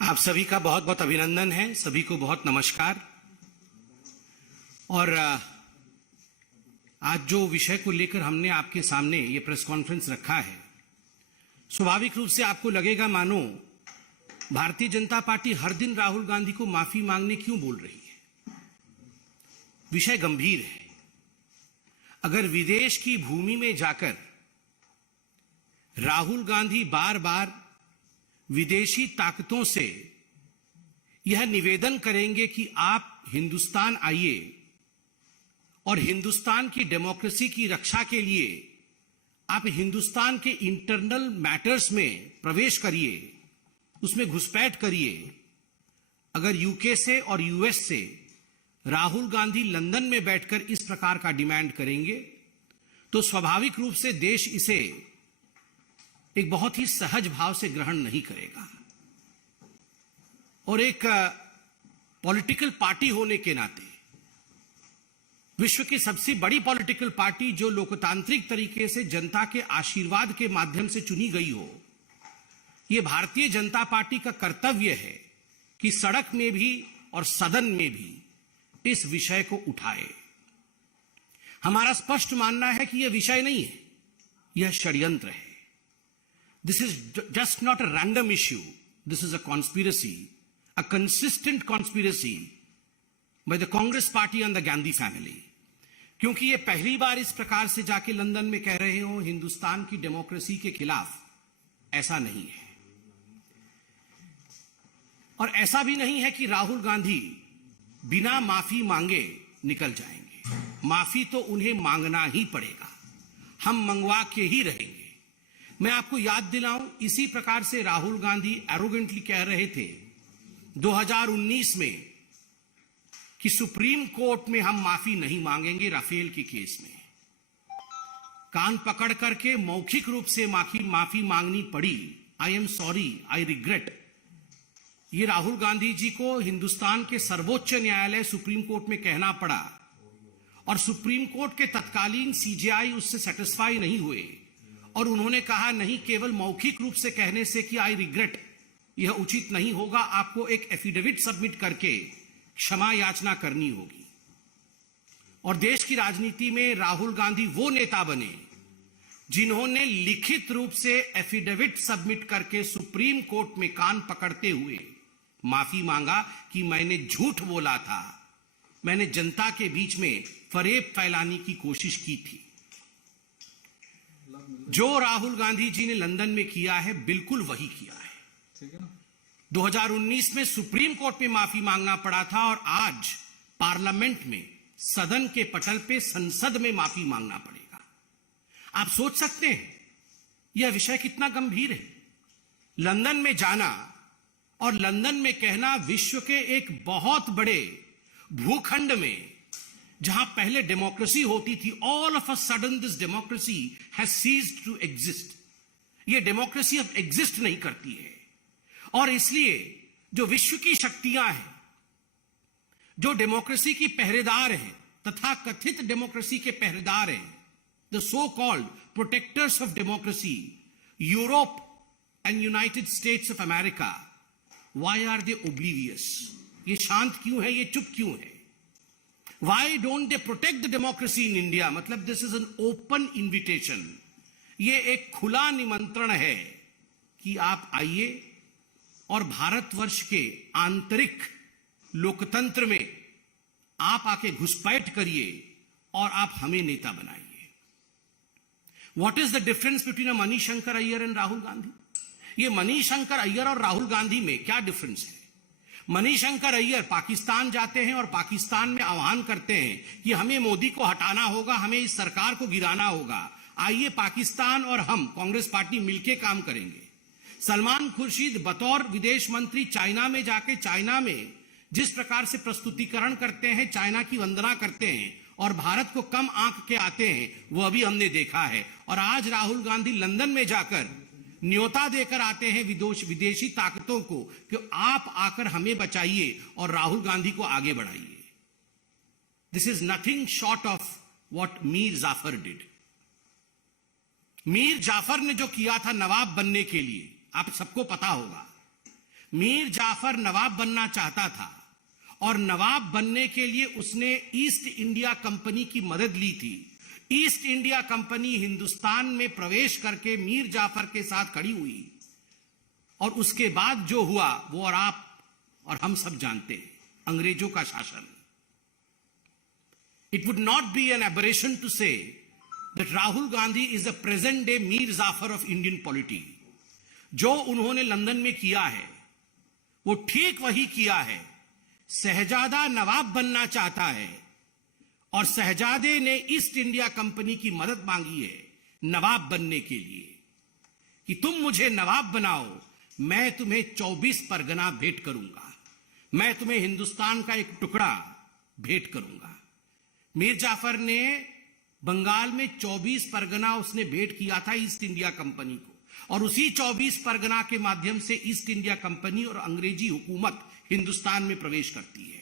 आप सभी का बहुत बहुत अभिनंदन है, सभी को बहुत नमस्कार। और आज जो विषय को लेकर हमने आपके सामने ये प्रेस कॉन्फ्रेंस रखा है, स्वाभाविक रूप से आपको लगेगा मानो भारतीय जनता पार्टी हर दिन राहुल गांधी को माफी मांगने क्यों बोल रही है। विषय गंभीर है। अगर विदेश की भूमि में जाकर राहुल गांधी बार बार विदेशी ताकतों से यह निवेदन करेंगे कि आप हिंदुस्तान आइए और हिंदुस्तान की डेमोक्रेसी की रक्षा के लिए आप हिंदुस्तान के इंटरनल मैटर्स में प्रवेश करिए, उसमें घुसपैठ करिए। अगर यूके से और यूएस से राहुल गांधी लंदन में बैठकर इस प्रकार का डिमांड करेंगे तो स्वाभाविक रूप से देश इसे एक बहुत ही सहज भाव से ग्रहण नहीं करेगा। और एक पॉलिटिकल पार्टी होने के नाते, विश्व की सबसे बड़ी पॉलिटिकल पार्टी जो लोकतांत्रिक तरीके से जनता के आशीर्वाद के माध्यम से चुनी गई हो, यह भारतीय जनता पार्टी का कर्तव्य है कि सड़क में भी और सदन में भी इस विषय को उठाए। हमारा स्पष्ट मानना है कि यह विषय नहीं है, यह षड्यंत्र है। This is just not a random issue. This is a conspiracy, a consistent conspiracy by the Congress party and the Gandhi family. क्योंकि ये पहली बार इस प्रकार से जाके लंदन में कह रहे हो हिंदुस्तान की डेमोक्रेसी के खिलाफ, ऐसा नहीं है। और ऐसा भी नहीं है कि राहुल गांधी बिना माफी मांगे निकल जाएंगे। माफी तो उन्हें मांगना ही पड़ेगा, हम मंगवा के ही रहेंगे। मैं आपको याद दिलाऊं, इसी प्रकार से राहुल गांधी एरोगेंटली कह रहे थे 2019 में कि सुप्रीम कोर्ट में हम माफी नहीं मांगेंगे राफेल के केस में। कान पकड़ करके मौखिक रूप से माफी मांगनी पड़ी। I am sorry, I regret. ये राहुल गांधी जी को हिंदुस्तान के सर्वोच्च न्यायालय सुप्रीम कोर्ट में कहना पड़ा और सुप्रीम कोर्ट के तत्कालीन सीजेआई उससे सेटिस्फाई नहीं हुए और उन्होंने कहा नहीं, केवल मौखिक रूप से कहने से कि आई रिग्रेट यह उचित नहीं होगा, आपको एक एफिडेविट सबमिट करके क्षमा याचना करनी होगी। और देश की राजनीति में राहुल गांधी वो नेता बने जिन्होंने लिखित रूप से एफिडेविट सबमिट करके सुप्रीम कोर्ट में कान पकड़ते हुए माफी मांगा कि मैंने झूठ बोला था, मैंने जनता के बीच में फरेब फैलाने की कोशिश की थी। जो राहुल गांधी जी ने लंदन में किया है बिल्कुल वही किया है। ठीक है ना? 2019 में सुप्रीम कोर्ट में माफी मांगना पड़ा था और आज पार्लियामेंट में, सदन के पटल पे, संसद में माफी मांगना पड़ेगा। आप सोच सकते हैं यह विषय कितना गंभीर है। लंदन में जाना और लंदन में कहना विश्व के एक बहुत बड़े भूखंड में जहां पहले डेमोक्रेसी होती थी, all of a sudden this democracy has ceased to exist. ये डेमोक्रेसी अब एग्जिस्ट नहीं करती है। और इसलिए जो विश्व की शक्तियां हैं, जो डेमोक्रेसी की पहरेदार हैं, तथा कथित डेमोक्रेसी के पहरेदार हैं, the so called protectors of democracy, Europe and United States of America, why are they oblivious? ये शांत क्यों है, ये चुप क्यों है? Why don't they protect the democracy in India? मतलब this is an open invitation. ये एक खुला निमंत्रण है कि आप आइए और भारतवर्ष के आंतरिक लोकतंत्र में आप आके घुसपैठ करिए और आप हमें नेता बनाइए। What is the difference between a Manishankar Iyer and Rahul Gandhi? ये मनीशंकर अय्यर और राहुल गांधी में क्या डिफरेंस है? मनीशंकर अय्यर पाकिस्तान जाते हैं और पाकिस्तान में आह्वान करते हैं कि हमें मोदी को हटाना होगा, हमें इस सरकार को गिराना होगा, आइए पाकिस्तान और हम कांग्रेस पार्टी मिलकर काम करेंगे। सलमान खुर्शीद बतौर विदेश मंत्री चाइना में जाके चाइना में जिस प्रकार से प्रस्तुतिकरण करते हैं, चाइना की वंदना करते हैं और भारत को कम आंक के आते हैं, वह भी हमने देखा है। और आज राहुल गांधी लंदन में जाकर न्योता देकर आते हैं विदेशी ताकतों को कि आप आकर हमें बचाइए और राहुल गांधी को आगे बढ़ाइए। This is nothing short of what Mir Jafar did. Mir Jafar ने जो किया था नवाब बनने के लिए, आप सबको पता होगा। मीर जाफर नवाब बनना चाहता था और नवाब बनने के लिए उसने ईस्ट इंडिया कंपनी की मदद ली थी। ईस्ट इंडिया कंपनी हिंदुस्तान में प्रवेश करके मीर जाफर के साथ खड़ी हुई और उसके बाद जो हुआ वो और आप और हम सब जानते हैं, अंग्रेजों का शासन। It would not be an aberration to say that Rahul Gandhi is a present day Mir Jafar of Indian polity। जो उन्होंने लंदन में किया है वो ठीक वही किया है। शहजादा नवाब बनना चाहता है और शहजादे ने ईस्ट इंडिया कंपनी की मदद मांगी है नवाब बनने के लिए कि तुम मुझे नवाब बनाओ, मैं तुम्हें 24 परगना भेंट करूंगा, मैं तुम्हें हिंदुस्तान का एक टुकड़ा भेंट करूंगा। मीर जाफर ने बंगाल में 24 परगना उसने भेंट किया था ईस्ट इंडिया कंपनी को, और उसी 24 परगना के माध्यम से ईस्ट इंडिया कंपनी और अंग्रेजी हुकूमत हिंदुस्तान में प्रवेश करती है।